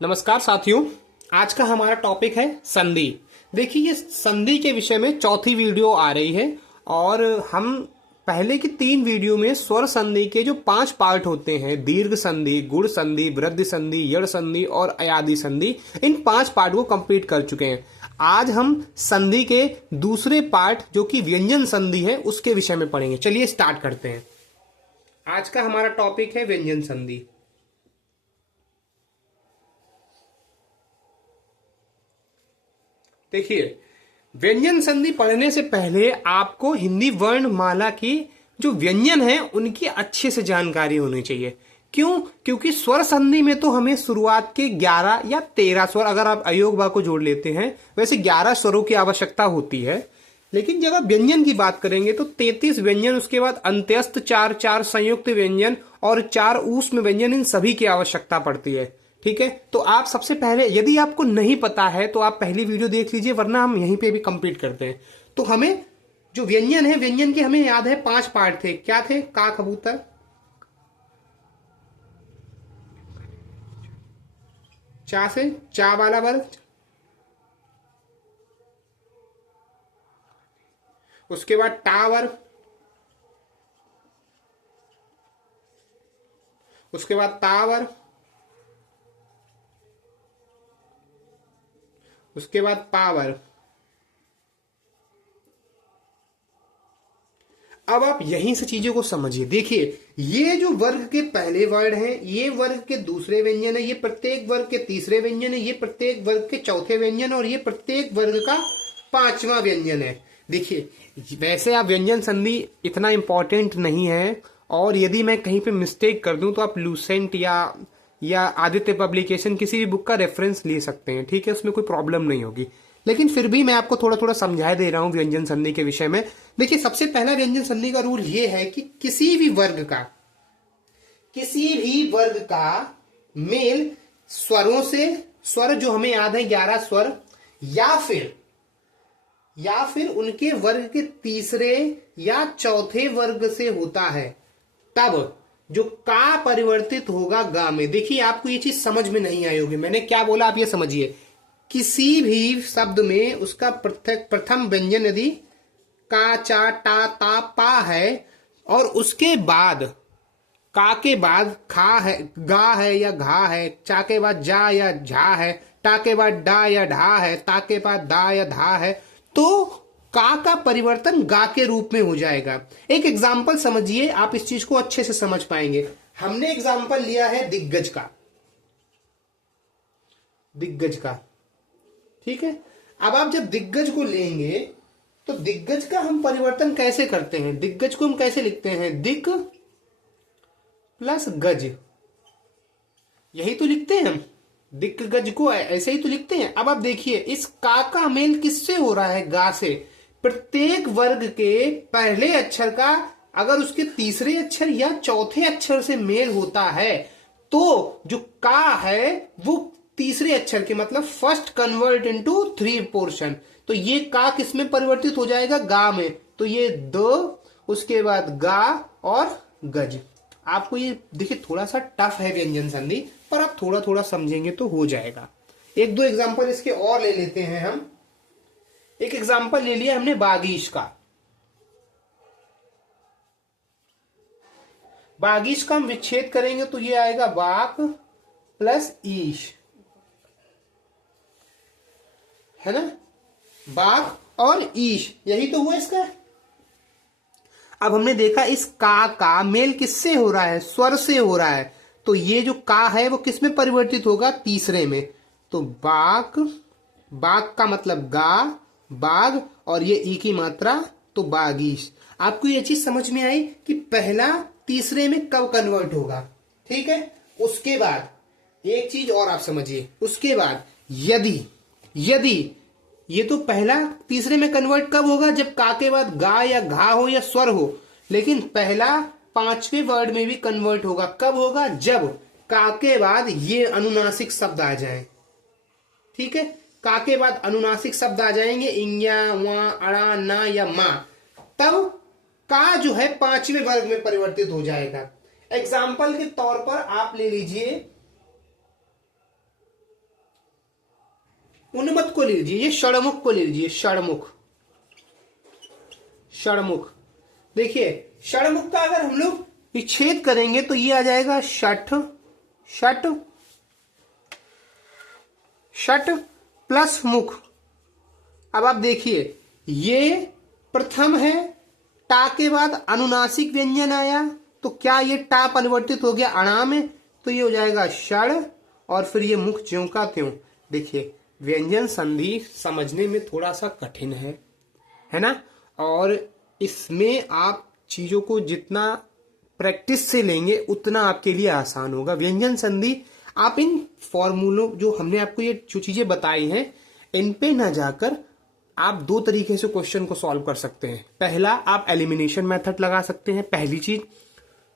नमस्कार साथियों। आज का हमारा टॉपिक है संधि। देखिए, ये संधि के विषय में चौथी वीडियो आ रही है और हम पहले की 3 वीडियो में स्वर संधि के जो 5 पार्ट होते हैं, दीर्घ संधि, गुण संधि, वृद्धि संधि, यड़ संधि और अयादि संधि, इन 5 पार्ट को कंप्लीट कर चुके हैं। आज हम संधि के दूसरे पार्ट जो कि व्यंजन संधि है उसके विषय में पढ़ेंगे। चलिए स्टार्ट करते हैं। आज का हमारा टॉपिक है व्यंजन संधि। देखिए, व्यंजन संधि पढ़ने से पहले आपको हिंदी वर्णमाला की जो व्यंजन है उनकी अच्छे से जानकारी होनी चाहिए। क्यों? क्योंकि स्वर संधि में तो हमें शुरुआत के 11 या 13 स्वर, अगर आप अयोग बा को जोड़ लेते हैं, वैसे 11 स्वरों की आवश्यकता होती है। लेकिन जब आप व्यंजन की बात करेंगे तो 33 व्यंजन, उसके बाद अंत्यस्थ 4 संयुक्त व्यंजन और 4 ऊष्म व्यंजन, इन सभी की आवश्यकता पड़ती है। ठीक है, तो आप सबसे पहले, यदि आपको नहीं पता है तो आप पहली वीडियो देख लीजिए, वरना हम यहीं पे भी कंप्लीट करते हैं। तो हमें जो व्यंजन है, व्यंजन के हमें याद है 5 पार्ट थे। क्या थे? का, कबूतर, चा से चा वाला वर्ग, उसके बाद टा वर्ग, उसके बाद ता वर्ग, उसके बाद पावर। अब आप यहीं से चीजों को समझिए। देखिए, ये जो वर्ग के पहले वर्ड हैं, ये वर्ग के दूसरे व्यंजन है, ये प्रत्येक वर्ग के तीसरे व्यंजन है, ये प्रत्येक वर्ग के चौथे व्यंजन, और ये प्रत्येक वर्ग का 5वां व्यंजन है। देखिए, वैसे आप व्यंजन संधि इतना इंपॉर्टेंट नहीं है, और यदि मैं कहीं पे मिस्टेक कर दूं तो आप लूसेंट या आदित्य पब्लिकेशन, किसी भी बुक का रेफरेंस ले सकते हैं। ठीक है, उसमें कोई प्रॉब्लम नहीं होगी। लेकिन फिर भी मैं आपको थोड़ा थोड़ा समझा दे रहा हूं व्यंजन संधि के विषय में। देखिए, सबसे पहला व्यंजन संधि का रूल ये है कि किसी भी वर्ग का मेल स्वरों से, स्वर जो हमें याद है 11 स्वर, या फिर उनके वर्ग के तीसरे या चौथे वर्ग से होता है, तब जो का परिवर्तित होगा गा में। देखिए, आपको ये चीज समझ में नहीं आई होगी, मैंने क्या बोला आप ये समझिए। किसी भी शब्द में उसका प्रथम व्यंजन यदि का, चा, टा, ता, पा है, और उसके बाद का के बाद खा है, गा है या घा है, चा के बाद जा या झा है, टा के बाद डा या ढा है, ता के बाद दा या धा है, तो का परिवर्तन गा के रूप में हो जाएगा। एक एग्जाम्पल समझिए, आप इस चीज को अच्छे से समझ पाएंगे। हमने एग्जाम्पल लिया है दिग्गज का। ठीक है, अब आप जब दिग्गज को लेंगे तो दिग्गज का हम परिवर्तन कैसे करते हैं? दिग्गज को हम कैसे लिखते हैं? दिक प्लस गज, यही तो लिखते हैं हम। दिक गज को ऐसे ही तो लिखते हैं। अब आप देखिए, इस का मेल किससे हो रहा है? गा से। प्रत्येक वर्ग के पहले अक्षर का अगर उसके तीसरे अक्षर या चौथे अक्षर से मेल होता है, तो जो का है वो तीसरे अक्षर के, मतलब फर्स्ट कन्वर्ट इनटू 3 पोर्शन, तो ये का किस में परिवर्तित हो जाएगा? गा में। तो ये द, उसके बाद गा और गज। आपको ये देखिए थोड़ा सा टफ है व्यंजन संधि, पर आप थोड़ा थोड़ा समझेंगे तो हो जाएगा। 1-2 एग्जांपल इसके और ले लेते हैं हम। एक एग्जांपल ले लिया हमने बागीश का। बागीश का हम विच्छेद करेंगे तो ये आएगा बाक प्लस ईश, है ना? बाक और ईश, यही तो हुआ इसका। अब हमने देखा इस का मेल किससे हो रहा है? स्वर से हो रहा है। तो ये जो का है वो किस में परिवर्तित होगा? तीसरे में। तो बाक का मतलब गा, बाग, और ये ई की मात्रा तो बागीश। आपको ये चीज समझ में आई कि पहला तीसरे में कब कन्वर्ट होगा। ठीक है, उसके बाद एक चीज और आप समझिए। उसके बाद यदि ये तो पहला तीसरे में कन्वर्ट कब होगा? जब का के बाद गा या घा हो या स्वर हो। लेकिन पहला 5वें वर्ड में भी कन्वर्ट होगा। कब होगा? जब का के बाद ये अनुनासिक शब्द आ जाए। ठीक है, का के बाद अनुनासिक शब्द आ जाएंगे, इंया, वा, अड़ा, ना या मा, तब का जो है 5वें वर्ग में परिवर्तित हो जाएगा। एग्जाम्पल के तौर पर आप ले लीजिए उन्मत्त को ले लीजिए, ये षड़मुख को ले लीजिए, षड़मुख, षड़मुख। देखिए षड़मुख का अगर हम लोग विच्छेद करेंगे तो ये आ जाएगा षठ, षट, षट प्लस मुख। अब आप देखिए ये प्रथम है, टा के बाद अनुनासिक व्यंजन आया तो क्या ये टा परिवर्तित हो गया अणा में, तो ये हो जाएगा षड़ और फिर ये मुख ज्यों का त्यों। देखिए व्यंजन संधि समझने में थोड़ा सा कठिन है ना, और इसमें आप चीजों को जितना प्रैक्टिस से लेंगे उतना आपके लिए आसान होगा। व्यंजन संधि आप इन फॉर्मूलों जो हमने आपको ये जो चीजें बताई हैं इन पे ना जाकर आप दो तरीके से क्वेश्चन को सॉल्व कर सकते हैं। पहला, आप एलिमिनेशन मेथड लगा सकते हैं, पहली चीज।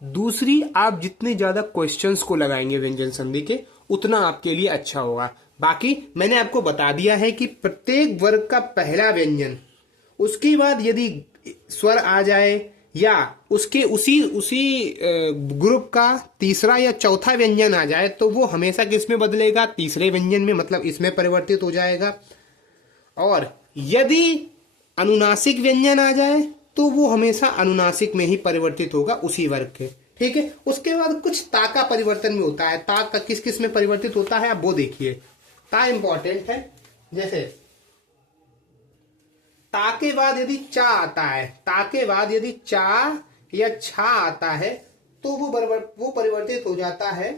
दूसरी, आप जितने ज्यादा क्वेश्चंस को लगाएंगे व्यंजन संधि के उतना आपके लिए अच्छा होगा। बाकी मैंने आपको बता दिया है कि प्रत्येक वर्ग का पहला व्यंजन, उसके बाद यदि स्वर आ जाए या उसके उसी ग्रुप का तीसरा या चौथा व्यंजन आ जाए तो वो हमेशा किस में बदलेगा, तीसरे व्यंजन में, मतलब इसमें परिवर्तित हो जाएगा। और यदि अनुनासिक व्यंजन आ जाए तो वो हमेशा अनुनासिक में ही परिवर्तित होगा उसी वर्ग के। ठीक है। उसके बाद कुछ ता का परिवर्तन में होता है। ता का किस किस में परिवर्तित होता है आप वो देखिए। ता इंपॉर्टेंट है। जैसे ता के बाद यदि चा आता है, ता के बाद यदि चा या छा आता है तो वो परिवर्तित हो जाता है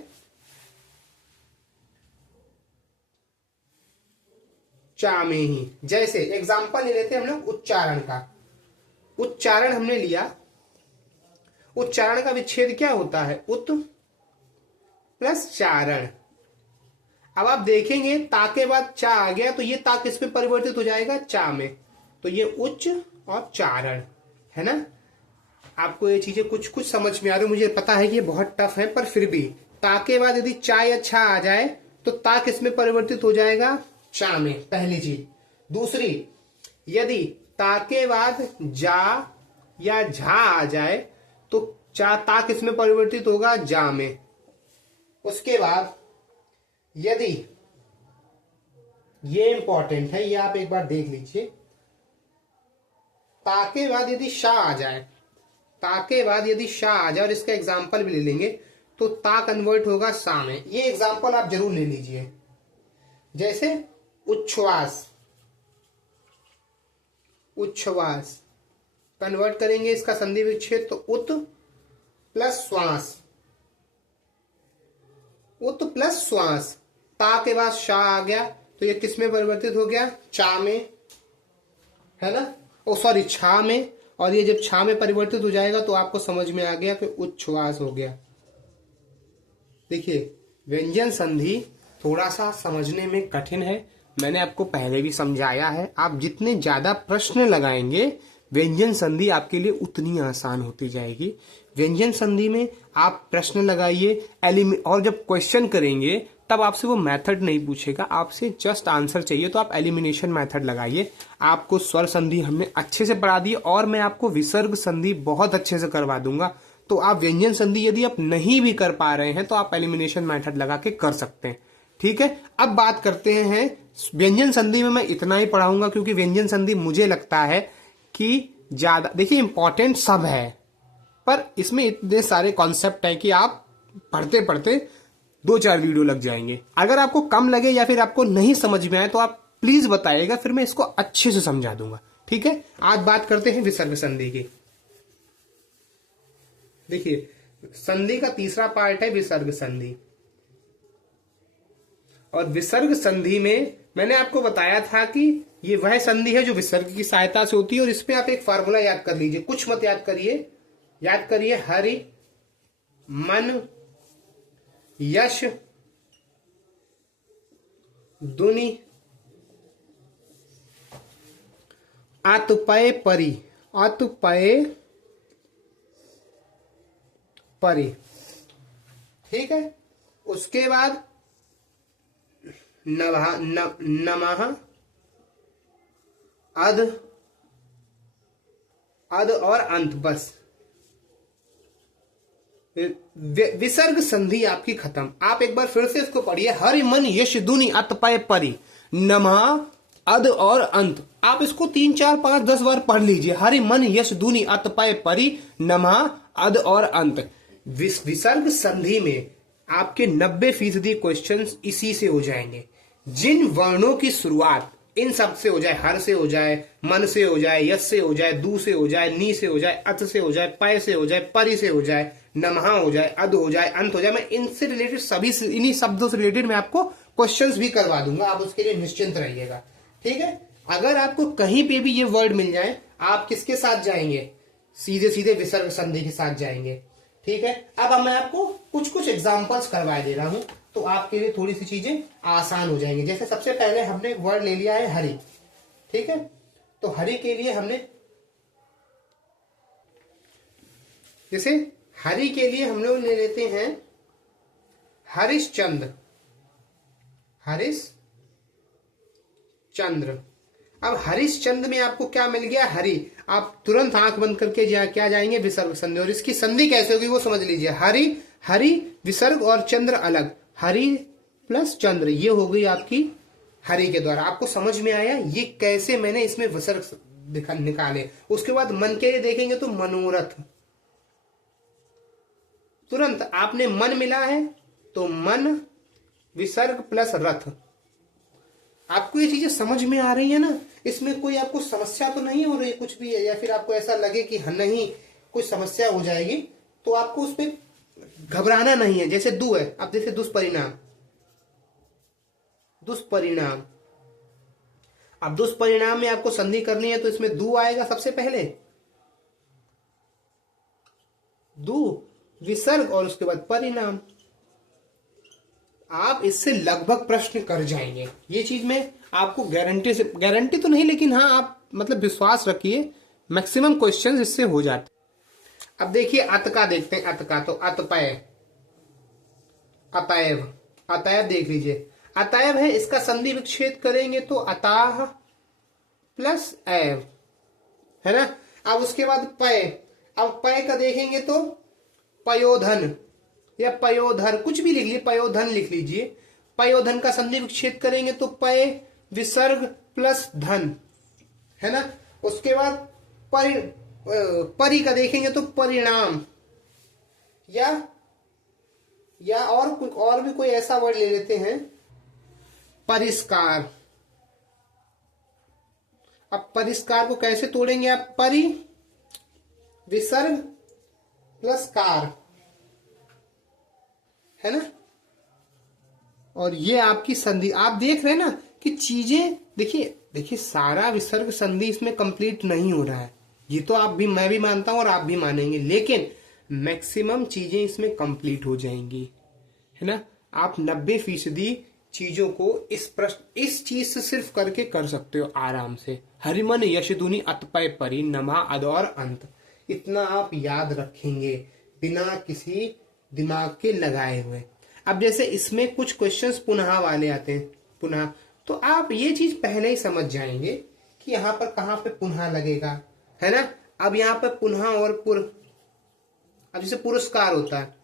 चा में ही। जैसे एग्जाम्पल ले लेते हैं हम लोग उच्चारण का। उच्चारण हमने लिया, उच्चारण का विच्छेद क्या होता है, उत प्लस चारण। अब आप देखेंगे ता के बाद चा आ गया तो ये ता किस में परिवर्तित हो जाएगा, चा में। तो ये उच्च और चारण है ना। आपको ये चीजें कुछ कुछ समझ में आ रही है, मुझे पता है कि ये बहुत टफ है, पर फिर भी ता के बाद यदि चा या छा आ जाए तो ता किस में परिवर्तित हो जाएगा, चा में, पहली चीज। दूसरी, यदि ता के बाद जा या झा आ जाए तो ता किस में परिवर्तित होगा, जा में। उसके बाद यदि, ये इंपॉर्टेंट है, ये आप एक बार देख लीजिए, ता के बाद यदि शाह आ जाए, ता के बाद यदि शाह आ जाए, और इसका एग्जाम्पल भी ले लेंगे तो ता कन्वर्ट होगा सा में। ये एग्जाम्पल आप जरूर ले लीजिए। जैसे उच्छ्वास, उच्छ्वास कन्वर्ट करेंगे इसका संधि विच्छेद तो उत प्लस श्वास, उत प्लस श्वास। ता के बाद शाह आ गया तो ये किस में परिवर्तित हो गया, चा में, है ना, ओ सॉरी छा में। और ये जब छा में परिवर्तित हो जाएगा तो आपको समझ में आ गया कि उच्छ्वास हो गया। देखिए व्यंजन संधि थोड़ा सा समझने में कठिन है, मैंने आपको पहले भी समझाया है। आप जितने ज्यादा प्रश्न लगाएंगे व्यंजन संधि आपके लिए उतनी आसान होती जाएगी। व्यंजन संधि में आप प्रश्न लगाइए, और जब क्वेश्चन करेंगे तब आपसे वो मेथड नहीं पूछेगा, आपसे जस्ट आंसर चाहिए, तो आप एलिमिनेशन मेथड लगाइए। आपको स्वर संधि हमने अच्छे से पढ़ा दी और मैं आपको विसर्ग संधि बहुत अच्छे से करवा दूंगा। तो आप व्यंजन संधि यदि आप नहीं भी कर पा रहे हैं तो आप एलिमिनेशन मेथड लगा के कर सकते हैं। ठीक है। अब बात करते हैं व्यंजन संधि में मैं इतना ही पढ़ाऊंगा क्योंकि व्यंजन संधि मुझे लगता है कि ज्यादा, देखिए इंपॉर्टेंट सब है पर इसमें इतने सारे कॉन्सेप्ट है कि आप पढ़ते पढ़ते 2-4 वीडियो लग जाएंगे। अगर आपको कम लगे या फिर आपको नहीं समझ में आए तो आप प्लीज बताइएगा, फिर मैं इसको अच्छे से समझा दूंगा। ठीक है। आज बात करते हैं विसर्ग संधि की। देखिए संधि का तीसरा पार्ट है विसर्ग संधि, और विसर्ग संधि में मैंने आपको बताया था कि ये वह संधि है जो विसर्ग की सहायता से होती है। और इसमें आप एक फार्मूला याद कर लीजिए, कुछ मत याद करिए, हरि, मन, यश, दुनि, अतुपय परि, अतुपय परि। ठीक है। उसके बाद नमः, अध, अध और अंत, बस विसर्ग संधि आपकी खत्म। आप एक बार फिर से इसको पढ़िए, हरि मन यश दुनि अत पय परी नमः अद और अंत। आप इसको 3 4 5 10 बार पढ़ लीजिए। हरि मन यश दुनि अत पय परी नमः अद और अंत। विसर्ग संधि में आपके 90% क्वेश्चन इसी से हो जाएंगे। जिन वर्णों की शुरुआत इन सब से हो जाए, हर से हो जाए, मन से हो जाए, यश से हो जाए, दू से हो जाए, नी से हो जाए, अत से हो जाए, पय से हो जाए, परि से हो जाए, नमः हो जाए, अद हो जाए, अंत हो जाए, मैं इनसे रिलेटेड सभी इन्हीं शब्दों से रिलेटेड मैं आपको क्वेश्चंस भी करवा दूंगा। आप उसके लिए निश्चिंत रहिएगा, ठीक है। अगर आपको कहीं पे भी ये वर्ड मिल जाए, आप किसके साथ जाएंगे? सीधे सीधे विसर्ग संधि के साथ जाएंगे, ठीक है। अब मैं आपको कुछ कुछ एग्जाम्पल्स करवा दे रहा हूं, तो आपके लिए थोड़ी सी चीजें आसान हो जाएंगी। जैसे सबसे पहले हमने वर्ड ले लिया है हरि, ठीक है। तो हरि के लिए हमने, जैसे हरि के लिए हम लोग ले लेते हैं हरिश्चंद्र, हरिश्चंद्र। अब हरिश्चंद्र में आपको क्या मिल गया? हरि। आप तुरंत आंख बंद करके क्या जाएंगे? विसर्ग संधि। और इसकी संधि कैसे होगी वो समझ लीजिए। हरि, हरि विसर्ग और चंद्र अलग, हरि प्लस चंद्र, ये हो गई आपकी हरि के द्वारा। आपको समझ में आया ये कैसे मैंने इसमें विसर्ग निकाले? उसके बाद मन के लिए देखेंगे तो मनोरथ। तुरंत आपने मन मिला है तो मन विसर्ग प्लस रथ। आपको ये चीजें समझ में आ रही है ना? इसमें कोई आपको समस्या तो नहीं हो रही कुछ भी है, या फिर आपको ऐसा लगे कि नहीं कुछ समस्या हो जाएगी, तो आपको उस पर घबराना नहीं है। जैसे दु है, अब जैसे दुष्परिणाम, दुष्परिणाम। अब दुष्परिणाम में आपको संधि करनी है तो इसमें दु आएगा सबसे पहले, दु विसर्ग और उसके बाद परिणाम। आप इससे लगभग प्रश्न कर जाएंगे, ये चीज मैं आपको गारंटी तो नहीं, लेकिन हाँ आप मतलब विश्वास रखिए, मैक्सिमम क्वेश्चंस इससे हो जाते। अब देखिए अत का देखते हैं। अत का तो अतपय, अतएव, अतएव देख लीजिए। अतएव है, इसका संधि विच्छेद करेंगे तो अताह प्लस एव, है ना। अब उसके बाद पय, अब पय का देखेंगे तो पयोधन या पयोधर, कुछ भी लिख लीजिए, पयोधन लिख लीजिए। पयोधन का संधि विच्छेद करेंगे तो पय विसर्ग प्लस धन, है ना। उसके बाद परि का देखेंगे तो परिणाम, या और भी कोई ऐसा वर्ड ले लेते हैं, परिष्कार। अब परिष्कार को कैसे तोड़ेंगे आप? परि विसर्ग प्लस कार, है ना। और ये आपकी संधि। आप देख रहे हैं ना कि चीजें, देखिए सारा विसर्ग संधि इसमें कंप्लीट नहीं हो रहा है, ये तो आप भी, मैं भी मानता हूं और आप भी मानेंगे, लेकिन मैक्सिमम चीजें इसमें कंप्लीट हो जाएंगी, है ना। आप 90% चीजों को इस चीज से सिर्फ करके कर सकते हो आराम से। हरिमन यशदुनि अतपय परि नमा अद और अंत, इतना आप याद रखेंगे बिना किसी दिमाग के लगाए हुए। अब जैसे इसमें कुछ क्वेश्चंस पुनः वाले आते हैं, पुनः, तो आप ये चीज पहले ही समझ जाएंगे कि यहाँ पर कहाँ पे पुनः लगेगा, है ना। अब यहाँ पर पुनः और पुर, अब जैसे पुरस्कार होता है,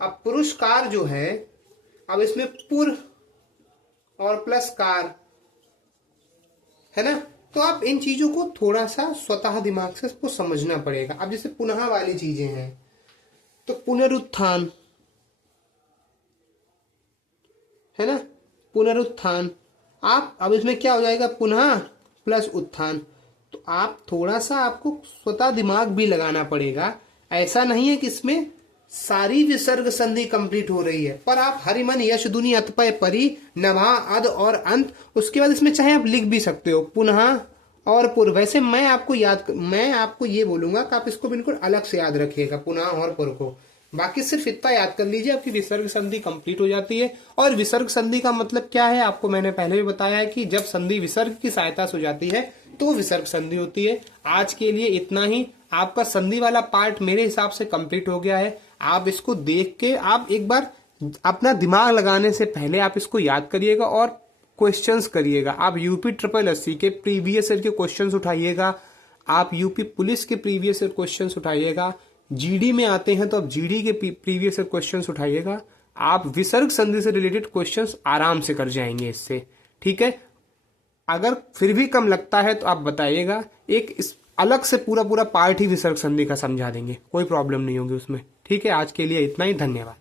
अब पुरस्कार जो है, अब इसमें पुर और प्लस कार, है ना। तो आप इन चीजों को थोड़ा सा स्वतः दिमाग से इसको समझना पड़ेगा। अब जैसे पुनः वाली चीजें हैं तो पुनरुत्थान, है ना, पुनरुत्थान। आप अब इसमें क्या हो जाएगा? पुनः प्लस उत्थान। तो आप थोड़ा सा, आपको स्वतः दिमाग भी लगाना पड़ेगा। ऐसा नहीं है कि इसमें सारी विसर्ग संधि कंप्लीट हो रही है, पर आप हरिमन यश दुनि अतपय परि नभा अद और अंत, उसके बाद इसमें चाहे आप लिख भी सकते हो पुनः और पुर। वैसे मैं आपको ये बोलूंगा कि आप इसको बिल्कुल अलग से याद रखिएगा, पुनः और पुर को। बाकी सिर्फ इतना याद कर लीजिए, आपकी विसर्ग संधि कंप्लीट हो जाती है। और विसर्ग संधि का मतलब क्या है आपको मैंने पहले भी बताया है कि जब संधि विसर्ग की सहायता से हो जाती है तो विसर्ग संधि होती है। आज के लिए इतना ही। आपका संधि वाला पार्ट मेरे हिसाब से कंप्लीट हो गया है। आप इसको देख के आप एक बार अपना दिमाग लगाने से पहले आप इसको याद करिएगा और क्वेश्चंस करिएगा। आप यूपी SSSC के प्रीवियस ईयर के क्वेश्चंस उठाइएगा, आप यूपी पुलिस के प्रीवियस ईयर क्वेश्चंस उठाइएगा, जीडी में आते हैं तो अब जीडी के प्रीवियस क्वेश्चंस उठाइएगा, आप विसर्ग संधि से रिलेटेड क्वेश्चंस आराम से कर जाएंगे इससे। ठीक है, अगर फिर भी कम लगता है तो आप बताइएगा, एक इस अलग से पूरा पूरा पार्ट ही विसर्ग संधि का समझा देंगे, कोई प्रॉब्लम नहीं होगी उसमें। ठीक है, आज के लिए इतना ही, धन्यवाद।